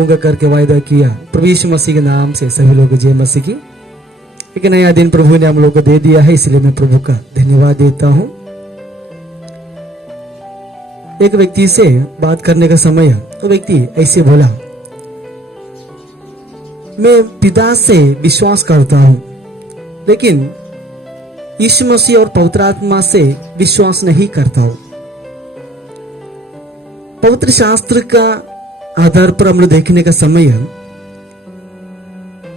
दूंगा करके वायदा किया। प्रभु यीशु मसीह के नाम से सभी लोग जय मसीह की। एक नया दिन प्रभु ने हम लोग को दे दिया है, इसलिए मैं प्रभु का धन्यवाद देता हूं। एक व्यक्ति से बात करने का समय तो व्यक्ति ऐसे बोला, मैं पिता से विश्वास करता हूं लेकिन यीशु मसीह और पवित्र आत्मा से विश्वास नहीं करता हूं। पवित्र शास्त्र का आधार पर हम लोग देखने का समय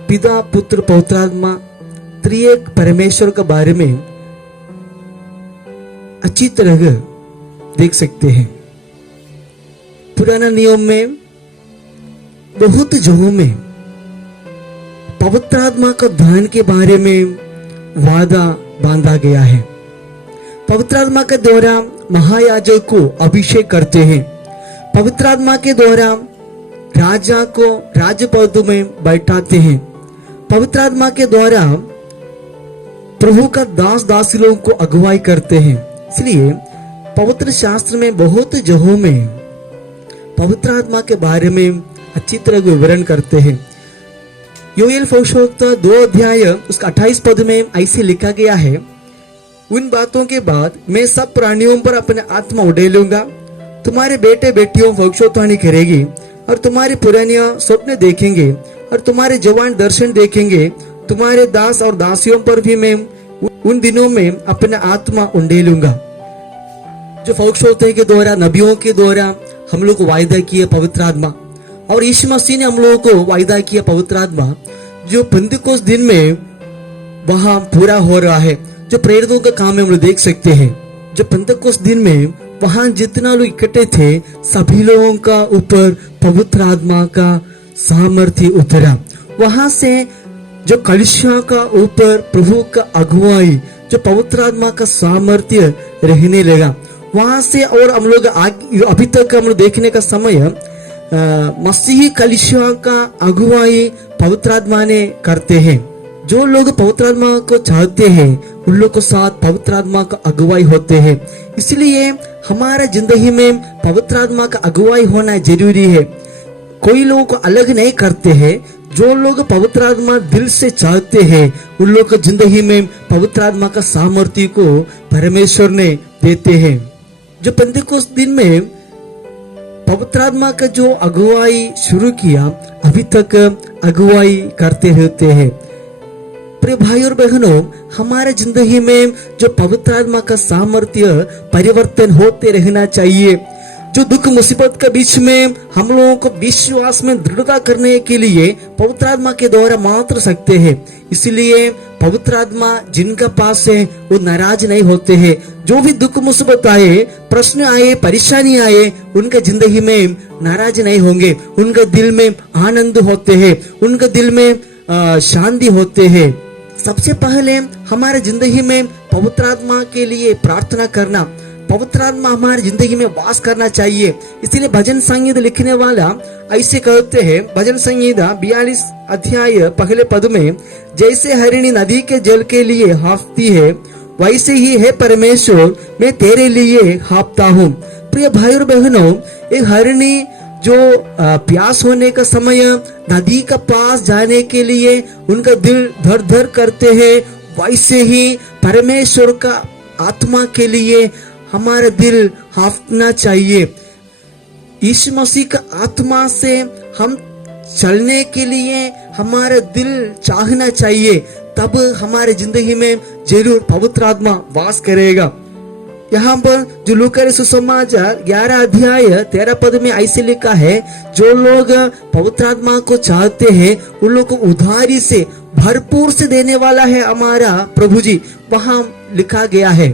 पिता पुत्र पवित्र आत्मा त्रिएक परमेश्वर के बारे में अच्छी तरह देख सकते हैं। पुराना नियम में बहुत जगहों में पवित्र आत्मा का दान के बारे में वादा बांधा गया है। पवित्र आत्मा के द्वारा महायाजक को अभिषेक करते हैं। पवित्र आत्मा के द्वारा राजा को राजपद में बैठाते हैं। पवित्र आत्मा के द्वारा प्रभु का दास दासी लोगों को अगुवाई करते हैं। इसलिए पवित्र शास्त्र में बहुत जगहों में पवित्र आत्मा के बारे में अच्छी तरह विवरण करते हैं। योएल भविष्यवक्ता 2 अध्याय उसका 28 पद में ऐसे लिखा गया है, उन बातों के बाद मैं सब प्राणियों पर अपने आत्मा उड़ेलूंगा। तुम्हारे बेटे बेटियों भविष्यवाणी करेगी और तुम्हारे पुरानियां स्वप्न देखेंगे और तुम्हारे जवान दर्शन देखेंगे। तुम्हारे दास और दासियों पर भी मैं उन दिनों में अपना आत्मा उंडेलूंगा। जो भविष्यवाणी के द्वारा नबियों के द्वारा हम लोग को वायदा किया पवित्र आत्मा, और यीशु मसीह ने हम लोगों को वायदा किया पवित्र आत्मा, जो पेंतिकोस्त दिन में वहां पूरा हो रहा है। जो प्रेरितों का काम है हम लोग देख सकते हैं। जो पेंतिकोस्त दिन में वहां जितना लोग इकट्ठे थे सभी लोगों का ऊपर पवित्र आत्मा का सामर्थ्य उतरा। वहां से जो कलीसिया का ऊपर प्रभु का अगुवाई, जो पवित्र आत्मा का सामर्थ्य रहने लगा वहां से। और हम लोग अभी तक हम लोग देखने का समय मसीही कलीसिया का अगुवाई पवित्र आत्मा ने करते हैं। जो लोग पवित्र आत्मा को चाहते हैं उन लोग के साथ पवित्र आत्मा का अगुवाई होते हैं। इसलिए हमारा जिंदगी में पवित्र आत्मा का अगुवाई होना जरूरी है। कोई लोग को अलग नहीं करते हैं। जो लोग पवित्र आत्मा दिल से चाहते हैं उन लोग की जिंदगी में पवित्र आत्मा का सामर्थ्य को परमेश्वर ने देते हैं। जो पेंतिकोस्त दिन में पवित्र आत्मा का जो अगुवाई शुरू किया अभी तक अगुवाई करते रहते हैं। प्रिय भाई और बहनों, हमारे जिंदगी में जो पवित्र आत्मा का सामर्थ्य परिवर्तन होते रहना चाहिए। जो दुख मुसीबत के बीच में हम लोगों को विश्वास में दृढ़ता करने के लिए पवित्र आत्मा के द्वारा मात्र सकते हैं। इसलिए पवित्र आत्मा जिनका पास है वो नाराज नहीं होते हैं। जो भी दुख मुसीबत आए, प्रश्न आए, परेशानी आए, उनके जिंदगी में नाराज नहीं होंगे। उनके दिल में आनंद होते हैं, उनके दिल में शांति होते हैं। सबसे पहले हमारे जिंदगी में पवित्र आत्मा के लिए प्रार्थना करना, पवित्र आत्मा हमारी जिंदगी में वास करना चाहिए। इसलिए भजन संगीत लिखने वाला ऐसे कहते हैं, भजन संगीता 42 अध्याय पहले पद में, जैसे हरिणी नदी के जल के लिए हाँफती है वैसे ही है परमेश्वर मैं तेरे लिए हाँफता हूँ। प्रिय भाई और बहनों, एक हरिणी जो प्यास होने का समय नदी का पास जाने के लिए उनका दिल धर धर करते हैं, वैसे ही परमेश्वर का आत्मा के लिए हमारा दिल हाँफना चाहिए। यीशु मसीह का आत्मा से हम चलने के लिए हमारा दिल चाहना चाहिए, तब हमारे जिंदगी में जरूर पवित्र आत्मा वास करेगा। यहाँ पर जो लूका सुसमाचार 11 अध्याय 13 पद में ऐसे लिखा है, जो लोग पवित्र आत्मा को चाहते हैं उन लोग को उधारी से भरपूर से देने वाला है हमारा प्रभु जी। वहां लिखा गया है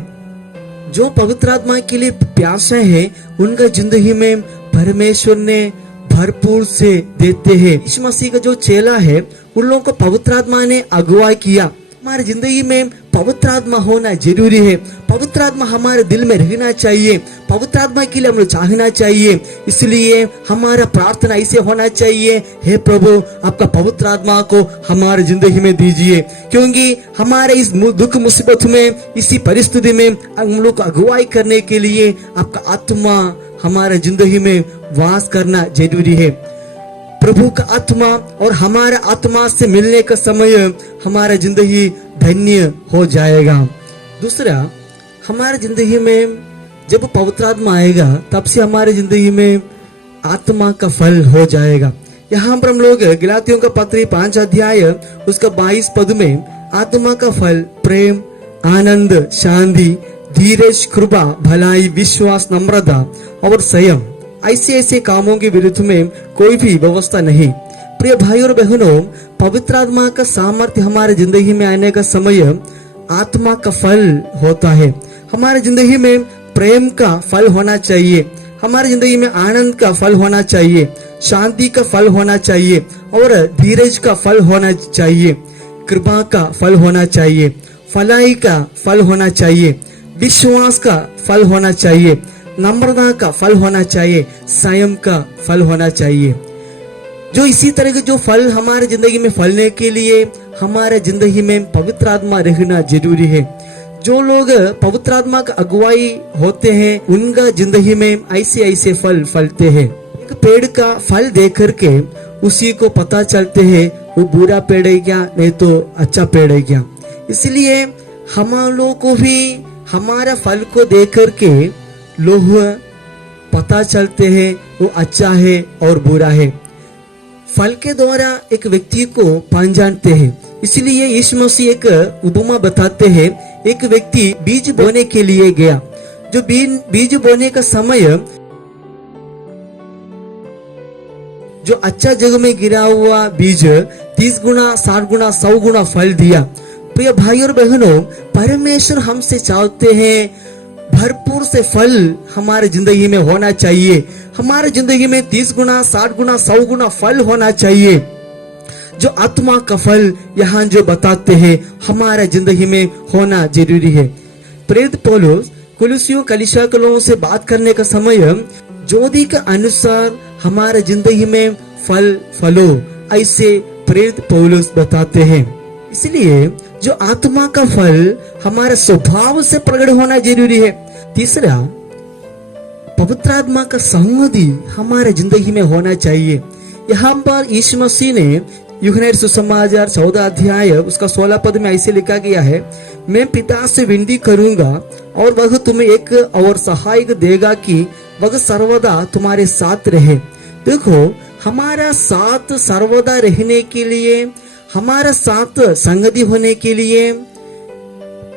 जो पवित्र आत्मा के लिए प्यासे हैं उनका जिंदगी में परमेश्वर ने भरपूर से देते हैं। यीशु मसीह का जो चेला है उन लोगों को पवित्र आत्मा ने अगुवाई किया। हमारी जिंदगी में पवित्र आत्मा होना जरूरी है। पवित्र आत्मा हमारे दिल में रहना चाहिए। पवित्र आत्मा के लिए हम लोग चाहना चाहिए। इसलिए हमारा प्रार्थना ऐसे होना चाहिए, हे प्रभु आपका पवित्र आत्मा को हमारे जिंदगी में दीजिए, क्योंकि हमारे इस दुख मुसीबत में, इसी परिस्थिति में हम लोग को अगुवाई करने के लिए आपका आत्मा हमारे जिंदगी में वास करना जरूरी है। प्रभु का आत्मा और हमारा आत्मा से मिलने का समय हमारा जिंदगी धन्य हो जाएगा। दूसरा, हमारे जिंदगी में जब पवित्र आत्मा आएगा तब से हमारे जिंदगी में आत्मा का फल हो जाएगा। यहाँ पर हम लोग गलातियों का पत्र 5 अध्याय उसका 22 पद में आत्मा का फल प्रेम, आनंद, शांति, धीरज, कृपा, भलाई, विश्वास, नम्रता और संयम, ऐसे कामों के विरुद्ध में कोई भी व्यवस्था नहीं। प्रिय भाई और बहनों, पवित्र आत्मा का सामर्थ्य हमारे जिंदगी में आने का समय आत्मा का फल होता है। हमारे जिंदगी में प्रेम का फल होना चाहिए, हमारी जिंदगी में आनंद का फल होना चाहिए, शांति का फल होना चाहिए और धीरज का फल होना चाहिए, कृपा का फल होना चाहिए, भलाई का फल होना चाहिए, विश्वास का फल होना चाहिए, नम्रता का फल होना चाहिए, संयम का फल होना चाहिए। जो इसी तरह के जो फल हमारे जिंदगी में फलने के लिए हमारे जिंदगी में पवित्र आत्मा रहना जरूरी है। जो लोग पवित्र आत्मा का अगुवाई होते हैं उनका जिंदगी में ऐसे फल फलते हैं। एक पेड़ का फल देख करके उसी को पता चलते हैं वो बुरा पेड़ है क्या, नहीं तो अच्छा पेड़ है क्या। इसलिए हम लोग को भी हमारा फल को देख करके लोग पता चलते हैं वो अच्छा है और बुरा है। फल के द्वारा एक व्यक्ति को पहचानते हैं। इसलिए यीशु मसीह एक उपमा बताते हैं। एक व्यक्ति बीज बोने के लिए गया। जो बीज बोने का समय जो अच्छा जगह में गिरा हुआ बीज 30 गुना, 60 गुना, 100 गुना फल दिया। प्रिय भाई और बहनों, परमेश्वर हमसे चाहते हैं भरपूर से फल हमारे जिंदगी में होना चाहिए। हमारे जिंदगी में 30 गुना, 60 गुना, 100 गुना फल होना चाहिए। जो आत्मा का फल यहाँ जो बताते हैं हमारे जिंदगी में होना जरूरी है। प्रेरित पौलुस कुलुसियों कलीसिया के लोगों से बात करने का समय ज्योति के अनुसार हमारे जिंदगी में फल फलो, ऐसे प्रेरित पौलुस बताते हैं। इसलिए जो आत्मा का फल हमारे स्वभाव से प्रकट होना जरूरी है। तीसरा, पवित्र आत्मा का संगति हमारे जिंदगी में होना चाहिए। यहाँ पर यीशु मसीह ने यूहन्ना सुसमाचार 14 अध्याय उसका 16 पद में ऐसे लिखा गया है, मैं पिता से विनती करूंगा और वह तुम्हें एक और सहायक देगा कि वह सर्वदा तुम्हारे साथ रहे। देखो, हमारा साथ सर्वदा रहने के लिए, हमारा साथ संगति होने के लिए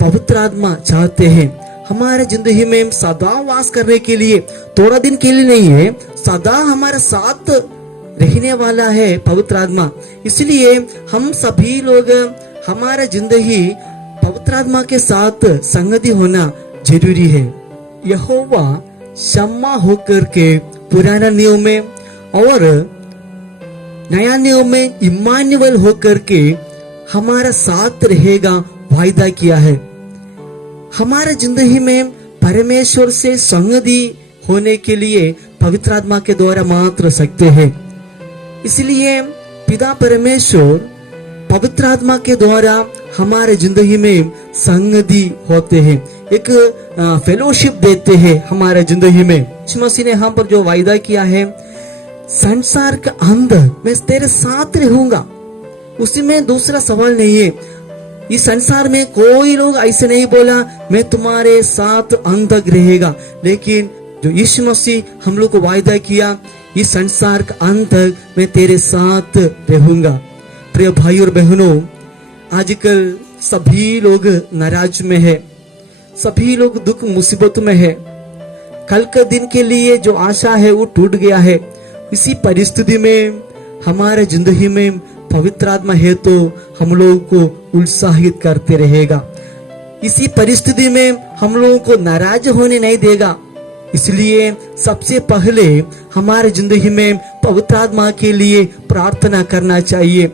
पवित्र आत्मा चाहते हैं। हमारे जिंदगी में सदा वास करने के लिए, थोड़ा दिन के लिए नहीं है, सदा हमारे साथ रहने वाला है पवित्र आत्मा। इसलिए हम सभी लोग हमारा जिंदगी पवित्र आत्मा के साथ संगति होना जरूरी है। यहोवा क्षमा होकर के पुराना नियम में और नया नियम में इम्मानुएल होकर के हमारा साथ रहेगा वायदा किया है। हमारे जिंदगी में परमेश्वर से संगति होने के लिए पवित्र आत्मा के द्वारा मात्र सकते हैं। इसलिए पिता परमेश्वर पवित्र आत्मा के द्वारा हमारे जिंदगी में संगति होते हैं, एक फेलोशिप देते हैं हमारे जिंदगी में। यीशु मसीह ने हम पर जो वायदा किया है, संसार के अंदर मैं तेरे साथ रहूंगा, उसी में दूसरा सवाल नहीं है। इस संसार में कोई लोग ऐसे नहीं बोला मैं तुम्हारे साथ अंत तक रहेगा, लेकिन जो यीशु मसीह हम लोग को वायदा किया, इस संसार का अंत तक मैं तेरे साथ रहूंगा। प्रिय भाई और बहनों, आजकल सभी लोग नाराज में है, सभी लोग दुख मुसीबत में है, कल के दिन के लिए जो आशा है वो टूट गया है। इसी परिस्थिति में हमारे जिंदगी में पवित्र आत्मा है तो हम लोगों को उत्साहित करते रहेगा। इसी परिस्थिति में हम लोगों को नाराज होने नहीं देगा। इसलिए सबसे पहले हमारे जिंदगी में पवित्र आत्मा के लिए प्रार्थना करना चाहिए।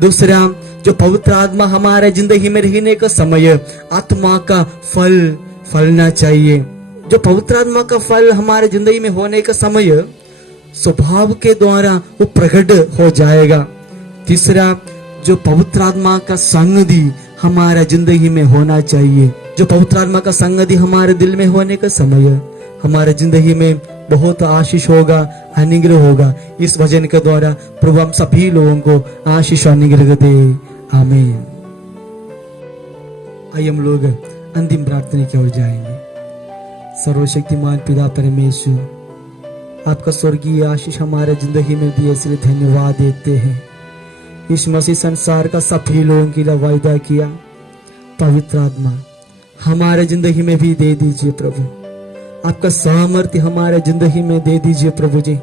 दूसरा, जो पवित्र आत्मा हमारे जिंदगी में रहने का समय आत्मा का फल फलना चाहिए। जो पवित्र आत्मा का फल हमारे जिंदगी में होने का समय स्वभाव के द्वारा वो प्रकट हो जाएगा। तीसरा, जो पवित्र आत्मा का संगति हमारा जिंदगी में होना चाहिए। जो पवित्र आत्मा का संगति हमारे दिल में होने का समय हमारे जिंदगी में बहुत आशीष होगा, अनुग्रह होगा। इस भजन के द्वारा प्रभु हम सभी लोगों को आशीष और अनुग्रह दे, आमीन। आइए हम लोग अंतिम प्रार्थना की ओर जाएंगे। सर्वशक्तिमान पिता परमेश्वर, आपका स्वर्गीय आशीष हमारे जिंदगी में दिए इसलिए धन्यवाद देते हैं। इस मसीह संसार का सभी लोगों के लिए वायदा किया, पवित्र आत्मा हमारे जिंदगी में भी दे दीजिए प्रभु। आपका सामर्थ्य हमारे जिंदगी में दे दीजिए प्रभु जी।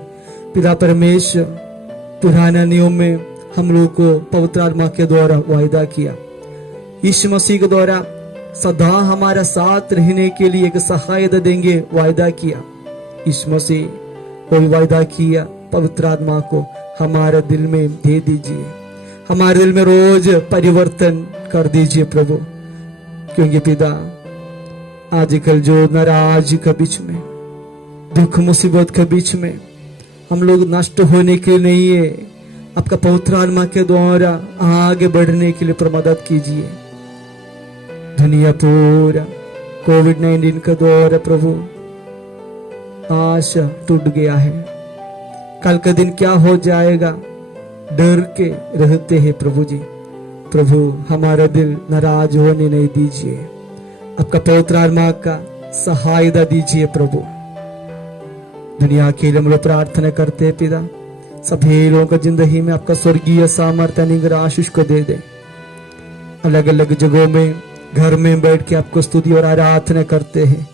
पिता परमेश्वर, पुराना नियम में हम लोग को पवित्र आत्मा के द्वारा वायदा किया, यीशु मसीह के द्वारा सदा हमारा साथ रहने के लिए एक सहायता देंगे, वायदा किया। यीशु मसीह को भी वायदा किया, पवित्र आत्मा को हमारे दिल में दे दीजिए, हमारे दिल में रोज परिवर्तन कर दीजिए प्रभु। क्योंकि पिता, आजकल जो नाराज के बीच में, दुख मुसीबत के बीच में हम लोग नष्ट होने के लिए नहीं है, आपका पवित्र आत्मा के द्वारा आगे बढ़ने के लिए मदद कीजिए। दुनिया पूरा कोविड-19 के द्वारा प्रभु आशा टूट गया है, कल का दिन क्या हो जाएगा डर के रहते हैं प्रभु जी। प्रभु हमारा दिल नाराज होने नहीं दीजिए, आपका पवित्र आत्मा का सहायता दीजिए प्रभु। दुनिया के लिए हम लोग प्रार्थना करते हैं पिता, सभी लोगों की जिंदगी में आपका स्वर्गीय सामर्थ्य अनुग्रह आशीष को दे दे। अलग अलग जगहों में घर में बैठ के आपको स्तुति और आराधना करते हैं,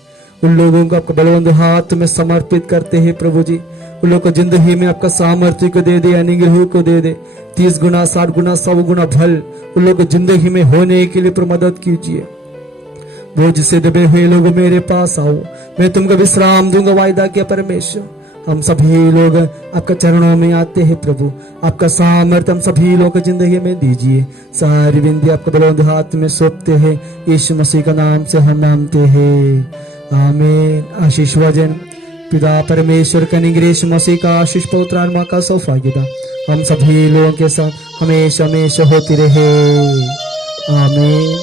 उन लोगों को आपका बलवंत हाथ में समर्पित करते हैं प्रभु जी। उन लोगों को जिंदगी में आपका सामर्थ्य को दे दे, अनुग्रह को दे दे, 30 गुना 60 गुना 100 गुना फल उन लोगों को जिंदगी में होने के लिए मदद कीजिए। बोझ से दबे हुए लोग मेरे पास आओ, मैं तुमको विश्राम दूंगा, वायदा किया परमेश्वर। हम सभी लोग आपका चरणों में आते हैं प्रभु, आपका सामर्थ्य हम सभी लोगों को जिंदगी में दीजिए। सारी विनती आपके बलवंत हाथ में सौंपते हैं, यीशु मसीह का नाम से हम मांगते हैं, आमीन। आशीष वचन पिता परमेश्वर का अनुग्रह, मसीह का आशीष, पवित्र आत्मा का सौभाग्यता हम सभी लोगों के साथ हमेशा हमेशा होती रहे, आमीन।